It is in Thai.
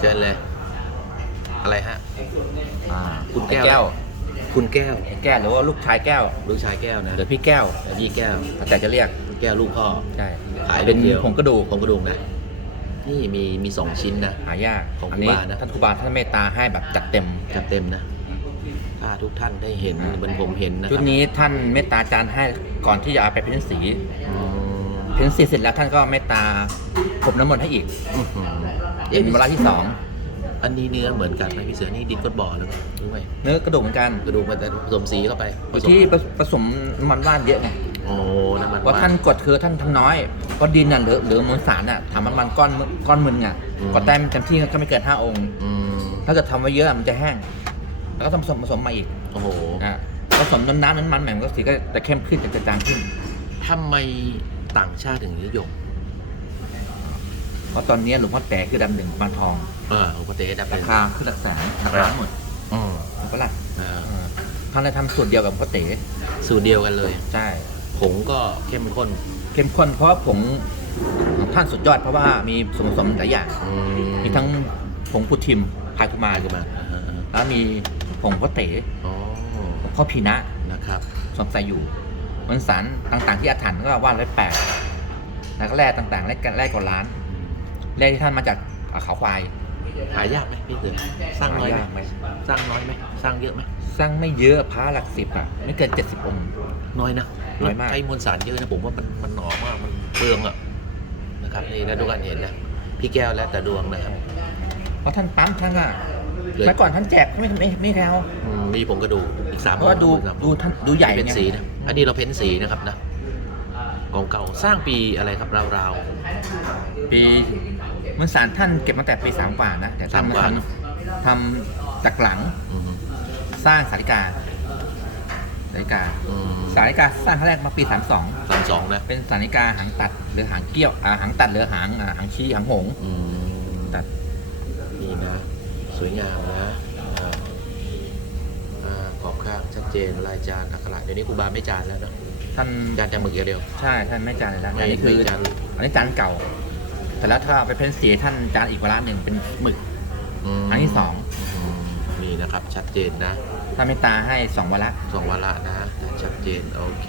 เชิญเลย อะไรฮะ อ่าคุณแก้ว ไอ้แก้วคุณแก้ว ไอ้แก้วหรือว่าลูกชายแก้วลูกชายแก้วนะหรือพี่แก้วยี่แก้วแต่จะเรียกแก้วลูกพ่อ ใช่ขายเป็นเดียว ผงกระดูกผงกระดูกนะ นี่มีมีสองชิ้นนะ หายากของอันนี้ครูบานะ ท่านครูบาท่านเมตตาให้แบบจัดเต็ม จัดเต็มนะ ถ้าทุกท่านได้เห็นเหมือนผมเห็นนะคชุรัดบนี้ท่านเมตตาจานให้ก่อนที่จะเอาไปเพ้นสี อืม เพ้นสีเสร็จแล้วท่านก็เมตตาผมน้ำมนต์ให้อีกอื้อหือเป็นเวลาที่สองอันนี้เนื้อเหมือนกันไหมพี่เสือนี่ดินก้นบ่อนะรู้ไหมเนื้อกระดูกเหมือนกันกระดูกมันจะผสมสีเข้าไปผสมที่ผสมน้ำมันว่านเยอะไงโอ้น้ำมันเพราะท่านกดคือท่านทำน้อยเพราะดินน่ะเหลือเหลือมวลสารน่ะทำมันมันก้อนก้อนมึนอะกดได้เต็มที่ก็ไม่เกินห้าองค์ อืมถ้าเกิดทำไว้เยอะมันจะแห้ง แล้วก็ต้องผสมผสมมาอีกโอ้โหอะผสมน้ำน้ำน้ำมันใหม่มันก็สีก็จะเข้มขึ้นจะจางขึ้น ทำไม ต่างชาติถึงนิยมเพราะตอนนี้หลวงพ่อแต่คือดำหนึ่งบางทองเออหลวงพ่อเต้ดับราเป็น คาขึ้นหลักแสนหลักล้านหมดอืมถูกปะล่ะเออเออท่านเลยทำสูตรเดียวกับหลวงพ่อเต๋สูตรเดียวกันเลย ใช่ ผงก็เข้มข้นเข้มข้นเพราะว่าผงของท่านสุดยอดเพราะว่ามีส่วนผสมหลายอย่าง อืมีทั้งผงพุทิมพายคุมามาอ่าฮะอ่าฮะแล้วมีผงพ่อเต๋อ๋อพ่อพีนะนะครับ สวมใส่อยู่ มันสารต่างๆที่อาถรรพ์ก็ว่าร้อยแปดแล้วก็แร่ต่างๆแร่กันแร่กว่าล้านแร่ที่ท่านมาจากอ่าเขาควายหายากไหมพี่เสือสร้างน้อยไหมหายากไหมสร้างน้อยไหมสร้างเยอะไหมสร้างไม่เยอะพระหลักสิบอะไม่เกินเจ็ดสิบองค์น้อยนะน้อยมากใช้มวลสารเยอะนะผมว่ามันมันหนอมากมันเปลืองอะนะครับนี่แล้วดูกันเห็นนะพี่แก้วแล้วแต่ดวงนะครับเพราะท่านปั๊มท่านอะเลยเมื่อก่อนท่านแจกไม่ไม่ไม่แถวอืมมีผงกระดูกอีกสามเพราะว่าดูสามดูท่านดูใหญ่เป็นไงสีนะ อันนี้เราเพ้นสีนะครับนะของเก่าสร้างปีอะไรครับราวปีมันสารท่านเก็บมาแต่ปีสามกว่านะแต่ท่านสามมากว่าทำทำจากหลังๆอืมสร้างสาริกาสาริกาอืมสาริกาสร้างครั้งแรกมาปีสามสองสามสองนะเป็นสาริกาหางตัดหรือหางเกี้ยวอ่าหางตัดหรือหางอ่าหางชี้หางหงส์อืมตัดนี่นะ สวยงามนะ จนลายจานอักขระเดี๋ยวนี้ครูบาไม่จานแล้วนะท่านจานแต่หมึกอย่างเดียว ใช่ท่านไม่จานเลยนะไม่อันนี้คือไม่จาน อันนี้จานเก่า แต่แล้วถ้าเอาไปเพ้นสีท่านจานอีกเวลาหนึ่งเป็นหมึก มอันที่สองอืมนี่นะครับชัดเจนนะ ถ้าไม่ตาให้สองเวลาสองวาระนะชัดเจน โอเค